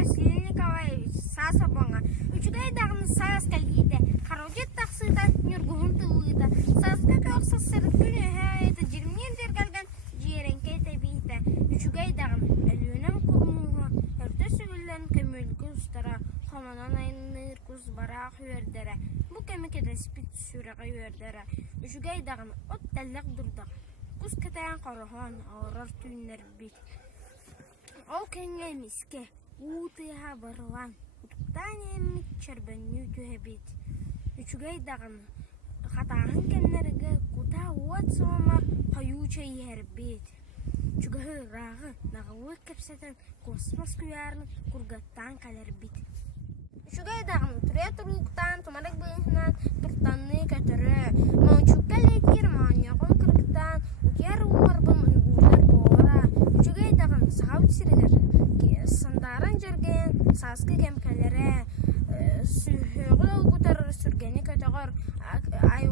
Василий Николаевич Сасабонга. Үчүгэй дагын саас калгиде. Карожет таксыда нүргүн тылыда. Сааска кокса сыркүнө хайта жирмен дергелген жиренке тебийте. Үчүгэй дагын элүнөн курмуга. Өртө сүгүллен көмөлгү устара. Хаманан айныр куз бара хүйөрдөрө. Бу кемекеде спит сүрөгө үйөрдөрө. Үчүгэй дагын от таллак дурда. Куз кетен корохон орор түйнөр бит. Ол кенге миске утыга барлан. Утуктан чербенню түһебит. Үчүгэй дагын хатаһын кеннерге кута уат сома каюча ербит. Үчүгэй рагы нагылы кепсетен космос күйәрін кургаттан калербит. Үчүгэй дагын туруктан тумарак быһынан туртанны көтөрө. Мончуккале Германия конкреттан утер уарбын уйгурлар бора. Үчүгэй дагын сагаут сиригер сандаран жерген саскы кемкелере сүйгөл гутар сүргени көтөгөр ай